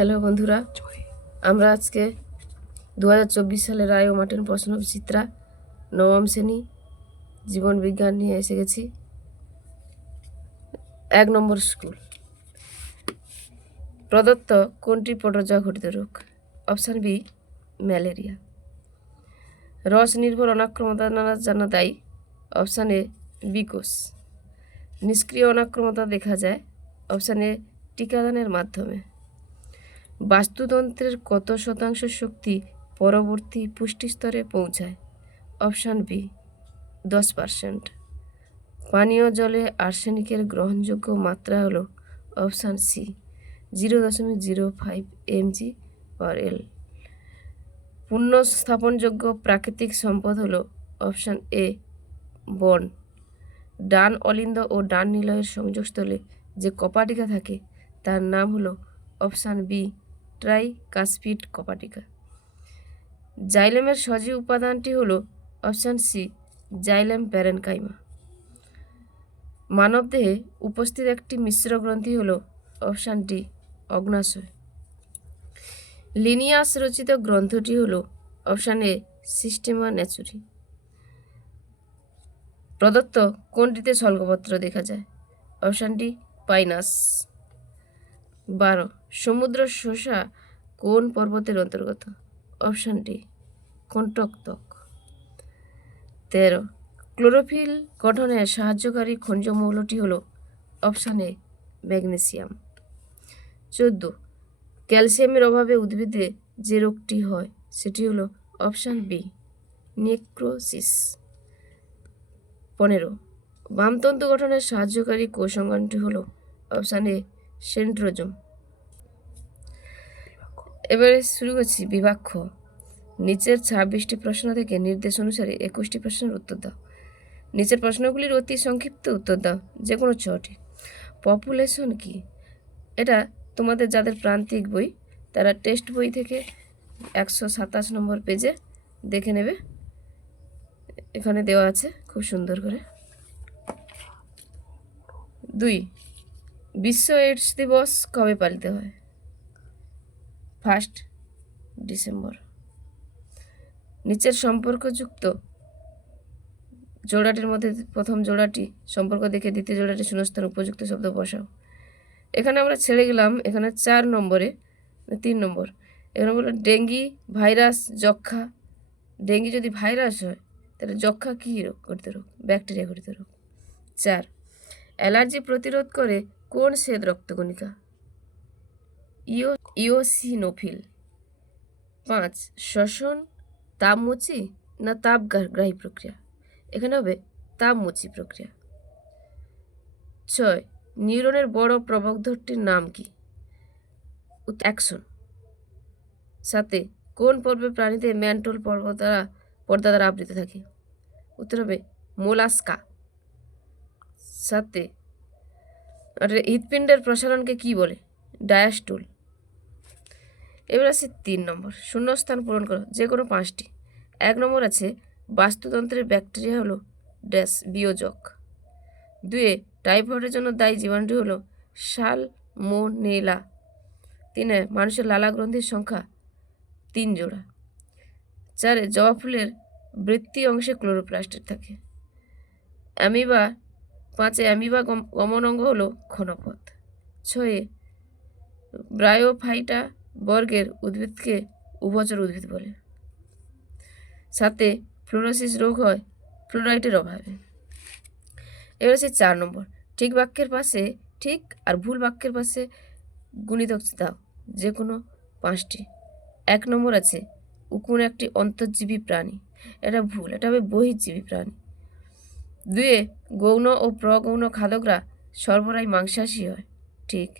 Hello বন্ধুরা, আমরা আজকে দু হাজার চব্বিশ সালের রায় ও মার্টিন প্রশ্ন বিচিত্রা নবম শ্রেণি জীবন বিজ্ঞান নিয়ে এসে গেছি। এক নম্বর স্কুল। প্রদত্ত কোনটি পটজা ঘটিত রোগ? Option B, malaria. রস নির্ভর অনাক্রমতা নানা জানা দায়ী। অপশান এ বিকোষ নিষ্ক্রিয় অনাক্রমতা দেখা যায়। অপশান এ, টিকাদানের মাধ্যমে। বাস্তুতন্ত্রের কত শতাংশ শক্তি পরবর্তী পুষ্টিস্তরে পৌঁছায়? অপশান বি, দশ পার্সেন্ট। পানীয় জলে আর্সেনিকের গ্রহণযোগ্য মাত্রা হলো অপশান সি, জিরো দশমিক zero five mg per L. পুনঃস্থাপনযোগ্য প্রাকৃতিক সম্পদ হলো অপশান এ, বন। ডান অলিন্দ ও ডান নিলয়ের সংযোগস্থলে যে কপাটিকা থাকে, তার নাম হলো অপশান বি ট্রাই কাসপিড কপাটিকা জাইলেমের সজীব উপাদানটি হলো অপশান সি, জাইলেম প্যারেনকাইমা। মানবদেহে উপস্থিত একটি মিশ্র গ্রন্থি হল অপশান ডি, অগ্নাশয়। লিনিয়াস রচিত গ্রন্থটি হল অপশান এ, সিস্টেমা ন্যাচুরি। প্রদত্ত কোনটিতে স্বল্পপত্র দেখা যায়? Option D, Pinus. বারো। সমুদ্র শসা কোন পর্বতের অন্তর্গত? অপশান ডি কণ্টকতক তেরো, ক্লোরোফিল গঠনে সাহায্যকারী খনিজ মৌলটি হল অপশান এ, ম্যাগনেসিয়াম। চোদ্দ, ক্যালসিয়ামের অভাবে উদ্ভিদে যে রোগটি হয়, সেটি হলো অপশান বি, নেক্রোসিস। পনেরো বামতন্তু গঠনের সাহায্যকারী কোষাঙ্গনটি হলো অপশান এ, সেন্ট্রোজোম। এবারে শুরু করছি বিবাক্ষ নিচের ছাব্বিশটি প্রশ্ন থেকে নির্দেশ অনুসারে একুশটি প্রশ্নের উত্তর দাও। নিচের প্রশ্নগুলির অতি সংক্ষিপ্ত উত্তর দাও যে কোনো ছটি পপুলেশন কি? এটা তোমাদের যাদের প্রান্তিক বই, তারা টেস্ট বই থেকে একশো সাতাশ নম্বর পেজে দেখে নেবে। এখানে দেওয়া আছে, খুব সুন্দর করে। দুই, বিশ্ব এইডস দিবস কবে পালিত হয়? First December. নিচের সম্পর্কযুক্ত জোড়াটির মধ্যে প্রথম জোড়াটি সম্পর্ক দেখে দ্বিতীয় জোড়াটি শূন্যস্থান উপযুক্ত শব্দ বসাও। এখানে আমরা ছেড়ে গেলাম, এখানে চার নম্বরে তিন নম্বর। এখানে বলল, ডেঙ্গি, ভাইরাস যক্ষা ডেঙ্গি যদি ভাইরাস হয়, তাহলে যক্ষা কী রোগ করতে রোগ? ব্যাকটেরিয়া ঘটিত রোগ। চার, অ্যালার্জি প্রতিরোধ করে কোন শ্বেত রক্তকণিকা? ইও ইওসিনোফিল পাঁচ, শ্বসন, তাপমুচি না তাপ গ্রাহী প্রক্রিয়া? এখানে হবে তাপমুচি প্রক্রিয়া। ছয়, নিউরনের বড় প্রবর্ধকটির নাম কি? অ্যাকশন সাথে কোন পর্বে প্রাণীতে ম্যান্টল পর্ব দ্বারা, পর্দা দ্বারা আবৃত থাকে? উত্তর হবে মোলাস্কা। সাথে হৃৎপিণ্ডের প্রসারণকে কি বলে? ডায়াস্টুল। এবার আছে তিন নম্বর। শূন্যস্থান পূরণ করো, যে কোনো পাঁচটি। এক নম্বর আছে, বাস্তুতন্ত্রের ব্যাকটেরিয়া হলো ড্যাশ বিয়োজক। দুয়ে, টাইফয়েডের জন্য দায়ী জীবাণুটি হলো সালমোনেলা তিনে, মানুষের লালা গ্রন্থির সংখ্যা তিন জোড়া। চারে, জবা ফুলের বৃত্তি অংশে ক্লোরোপ্লাস্টের থাকে। অ্যামিবা, পাঁচে, অ্যামিবা গম- গমন অঙ্গ হলো ক্ষণপথ। ছয়ে, ব্রায়োফাইটা বর্গের উদ্ভিদকে উভচর উদ্ভিদ বলে। সাথে ফ্লোরোসিস রোগ হয় ফ্লোরাইটের অভাবে। এবার আছে চার নম্বর। ঠিক বাক্যের পাশে, ঠিক আর ভুল বাক্যের পাশে গুণিতক দাও যে কোনো পাঁচটি। এক নম্বর আছে, উকুন একটি অন্তর্জীবী প্রাণী। এটা ভুল, এটা হবে বহির্জীবী প্রাণী। দুয়ে গৌণ ও প্রগৌণ খাদকরা সর্বরাই মাংসাশী হয়। ঠিক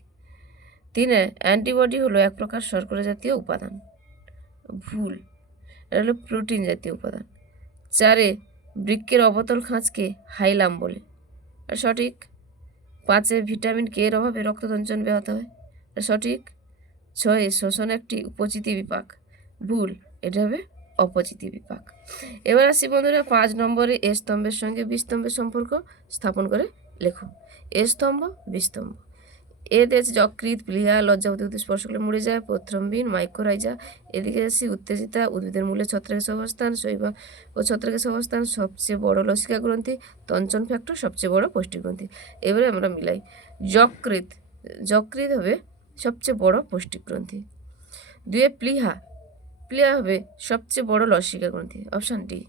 তিনে অ্যান্টিবডি হলো এক প্রকার শর্করা জাতীয় উপাদান। ভুল। এটা হলো প্রোটিন জাতীয় উপাদান। চারে বৃক্ষের অবতল খাঁজকে হাইলাম বলে। আর সঠিক? পাঁচে ভিটামিন কে এর অভাবে রক্তদঞ্চন ব্যাহত হয়? এটা সঠিক? ছয়ে শোষণ একটি উপচিতি বিপাক। ভুল। এটা হবে অপচিতি বিপাক। এবার আসি বন্ধুরা পাঁচ নম্বরে এ স্তম্ভের সঙ্গে বিস্তম্ভের সম্পর্ক স্থাপন করে লেখো। এ স্তম্ভ, বি এতে আছে যকৃত প্লিহা লজ্জাবতী উদ্ভিদ স্পর্শ করলে মরে যায় প্রথ্রম্বিন মাইক্রোরাইজা। এদিকে আসি উত্তেজিতা উদ্ভিদের মূলে ছত্রাকের অবস্থান শৈবা ও ছত্রাকের অবস্থান সবচেয়ে বড় লসিকা গ্রন্থি, তঞ্চন ফ্যাক্টর, সবচেয়ে বড় গ্রন্থি। এবারে আমরা মিলাই। যকৃত যকৃত হবে সবচেয়ে বড় গ্রন্থি। দুয়ে প্লিহা প্লিহা হবে সবচেয়ে বড় লসিকা গ্রন্থি, অপশান ডি।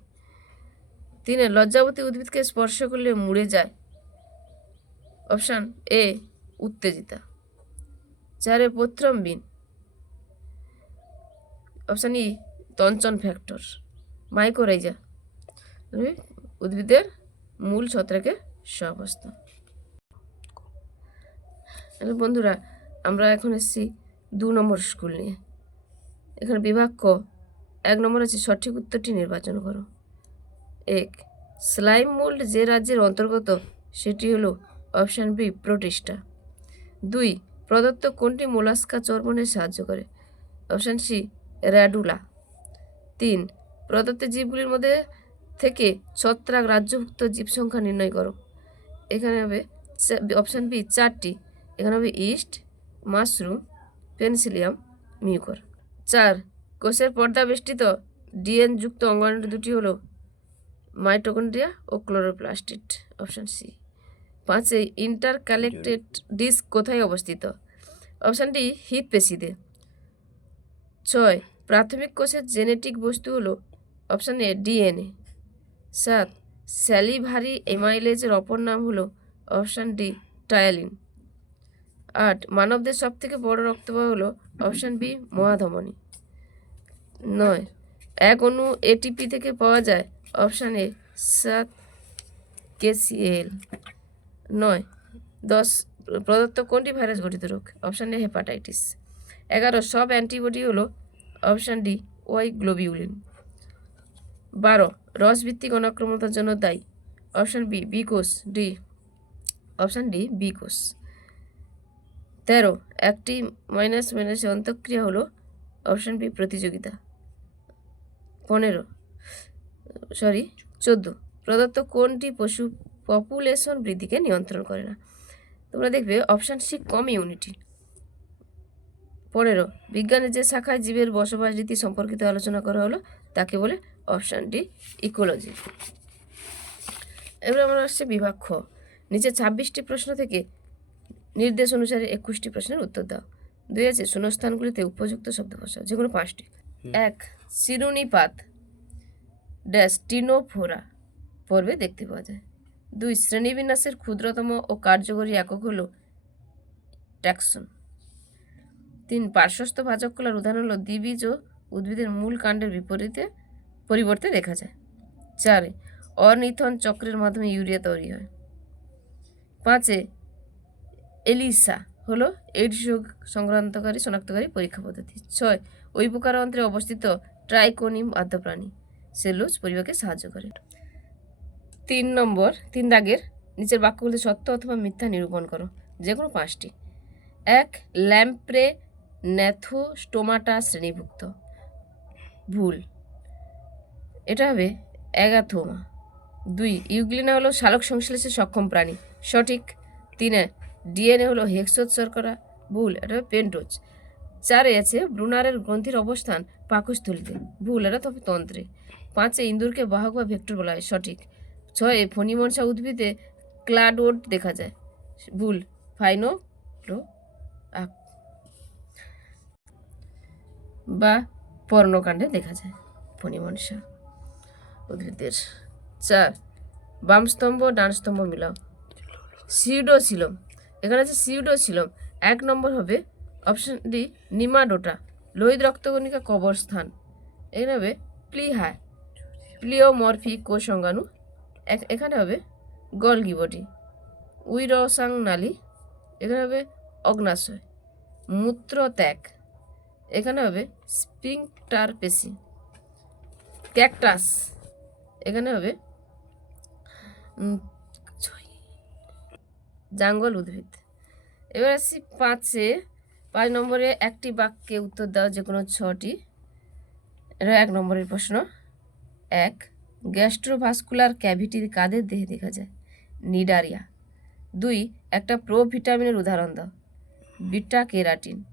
তিনে লজ্জাবতী উদ্ভিদকে স্পর্শ করলে মুড়ে যায়, অপশান এ। উত্তেজিতা। চারে প্রথম বিন। অপশান ই তঞ্চন ফ্যাক্টর মাইকোরাইজা উদ্ভিদের মূল ছত্রাকে সহাবস্থা। হ্যালো বন্ধুরা, আমরা এখন এসেছি দু নম্বর স্কুল নিয়ে। এখানে বিভাগ ক। এক নম্বর আছে সঠিক উত্তরটি নির্বাচন করো। এক, স্লাইম মোল্ড যে রাজ্যের অন্তর্গত, সেটি হলো অপশান বি প্রোটিস্টা দুই, প্রদত্ত কোনটি মোলাস্কা চর্বণে সাহায্য করে? Option C, radula. তিন, প্রদত্ত জীবগুলির মধ্যে থেকে ছত্রাক রাজ্যভুক্ত জীব সংখ্যা নির্ণয় করো। এখানে হবে অপশান বি, চারটি। এখানে হবে ইস্ট, মাশরুম, পেনসিলিয়াম, মিউকর। চার, কোষের পর্দা বেষ্টিত ডিএন যুক্ত অঙ্গাণু দুটি হলো মাইটোকন্ড্রিয়া ও ক্লোরোপ্লাস্টিড। Option C. পাঁচে ইন্টার কালেক্টেড ডিস্ক কোথায় অবস্থিত? অপশান ডি হিপ পেশিতে। ছয়, প্রাথমিক কোষের জেনেটিক বস্তু হলো অপশান এ ডিএনএ সাত স্যালিভারি এমাইলেজের অপর নাম হলো অপশান ডি টায়ালিন আট, মানবদের সব থেকে বড় রক্তবাহ হলো অপশান বি মহাধমনী। নয়, এক অণু এটিপি থেকে পাওয়া যায় অপশান এ সাত কেসিএল। নয়, দশ, প্রদত্ত কোনটি ভাইরাস গঠিত রোগ? Option A hepatitis. এগারো, সব অ্যান্টিবডি হলো অপশান ডি ওয়াই গ্লোবিউলিন বারো, রসভিত্তিক অনাক্রমতার জন্য দায়ী। অপশান বি বি কোষ ডি। অপশান ডি বি কোষ তেরো, একটি মাইনাস মাইনাস অন্তঃক্রিয়া হলো অপশান বি, প্রতিযোগিতা। পনেরো, সরি, চোদ্দ, প্রদত্ত কোনটি পশু পপুলেশন বৃদ্ধিকে নিয়ন্ত্রণ করে না। তোমরা দেখবে অপশান সি কম ইউনিটি পনেরো বিজ্ঞানের যে শাখায় জীবের বসবাস রীতি সম্পর্কিত আলোচনা করা হলো তাকে বলে অপশান ডি ইকোলজি এবার আমরা আসছে বিভাগ খ। নিচে ছাব্বিশটি প্রশ্ন থেকে নির্দেশ অনুসারে একুশটি প্রশ্নের উত্তর দাও। দুই আছে শূন্যস্থানগুলিতে উপযুক্ত শব্দ বসাও যে কোনো পাঁচটি এক শিরুনিপাত ড্যাশ টিনোফোরা পর্বে দেখতে পাওয়া যায়। দুই শ্রেণীবিন্যাসের ক্ষুদ্রতম ও কার্যকরী একক হল ট্যাক্সন। তিন পার্শ্বস্থ ভাজক কলার উদাহরণ হল দ্বিবীজ ও উদ্ভিদের মূল কাণ্ডের বিপরীতে পরিবর্তে দেখা যায়। চারে, অনিথন চক্রের মাধ্যমে ইউরিয়া তৈরি হয়। পাঁচে, এলিসা হলো এইডস রোগ সংক্রান্তকারী শনাক্তকারী পরীক্ষা পদ্ধতি। ছয় ওই প্রকার অন্ত্রে অবস্থিত ট্রাইকোনিম আদ্যপ্রাণী সেলুজ পরিবারকে সাহায্য করে। তিন নম্বর, তিন দাগের নিচের বাক্যগুলিতে সত্য অথবা মিথ্যা নিরূপণ করো যে কোনো পাঁচটি। এক ল্যাম্প্রে ন্যাথোস্টোমাটা শ্রেণীভুক্ত। ভুল। এটা হবে অ্যাগাথোমা দুই ইউগ্লিনা হলো শালক সংশ্লেষে সক্ষম প্রাণী। সঠিক। তিনে, ডিএনএ হলো হেক্সোজ শর্করা। ভুল, এটা হবে পেন্টোজ। চারে আছে ব্রুনারের গ্রন্থির অবস্থান পাকস্থলিতে। ভুল, এটা তবে তন্ত্রে। পাঁচে ইন্দুরকে বাহক বা ভেক্টর বলা হয়। সঠিক। ছয়ে ফণিমনসা উদ্ভিদে ক্লাডোড দেখা যায়। ভুল, ফাইনো বা পর্ণকাণ্ডে দেখা যায় ফণিমনসা উদ্ভিদের। চার বাম স্তম্ভ ডান স্তম্ভ মিলাও। সিউডো ছিলম এখানে আছে সিউডো ছিলম এক নম্বর হবে অপশন ডি, নিমাডোটা, লোহিত রক্তকণিকা কবরস্থান। এখানে হবে প্লিহায় প্লিওমরফি কোষঙ্গাণু এখানে হবে গলগি বডি উইরসাং নালী এখানে হবে অগ্নাশয় মূত্র ত্যাগ এখানে হবে স্পিংটার পেশি ক্যাকটাস, এখানে হবে জাঙ্গল উদ্ভিদ। এবার আসি পাঁচে, পাঁচ নম্বরে একটি বাক্যে উত্তর দাও যে কোনো ছটি, এটা এক নম্বরের প্রশ্ন, এক। গ্যাস্ট্রোভাস্কুলার ক্যাভিটির কাদের দেহে দেখা যায়। নিডারিয়া। দুই, একটা প্রো ভিটামিনের উদাহরণ দাও। Beta carotene.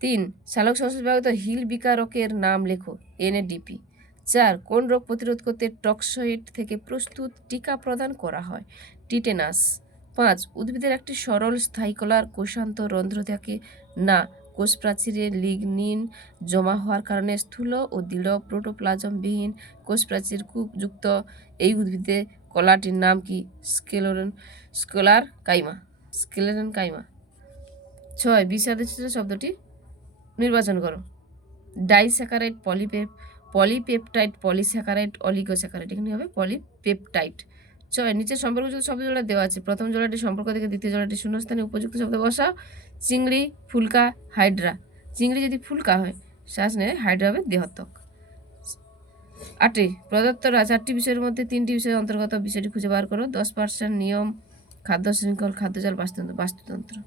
তিন, সালোক সংশ্লেষ হিল বিকারকের নাম লেখো, এনএডিপি। চার, কোন রোগ প্রতিরোধ করতে টক্সয়েড থেকে প্রস্তুত টিকা প্রদান করা হয়? টিটেনাস। পাঁচ, উদ্ভিদের একটি সরল স্থায়ীকলার কোষান্ত রন্ধ্র থাকে না কোষ প্রাচীরে লিগনিন জমা হওয়ার কারণে স্থূল ও দৃঢ় প্রোটোপ্লাজমবিহীন কোষ প্রাচীর কূপ যুক্ত এই উদ্ভিদে কলাটির নাম কি? স্কেলোরন, স্কোলার কাইমা, স্কেলেরন কাইমা। ছয় বিষাদের চিত্র শব্দটি নির্বাচন করো। ডাইস্যাকারাইড পলিপেপ, পলিপেপটাইড, পলিস্যাকারাইড, অলিগোস্যাকারাইড, এখানে হবে? পলিপেপটাইড। ছয় নিচে সম্পর্কযুক্ত শব্দ জোড়া দেওয়া আছে, প্রথম জোড়াটি সম্পর্ক থেকে দ্বিতীয় জোড়াটি শূন্যস্থানে উপযুক্ত শব্দ বসাও। চিংড়ি, ফুলকা, হাইড্রা। চিংড়ি যদি ফুলকা হয়, শ্বাস নেয়, হাইড্রা হবে দেহত্বক। প্রদত্ত রা- চারটি বিষয়ের মধ্যে তিনটি বিষয়ের অন্তর্গত বিষয়টি খুঁজে বার করো। দশ পার্সেন্ট নিয়ম, খাদ্য শৃঙ্খল খাদ্যজাল বাস্তুতন্ত্র বাস্তুতন্ত্র।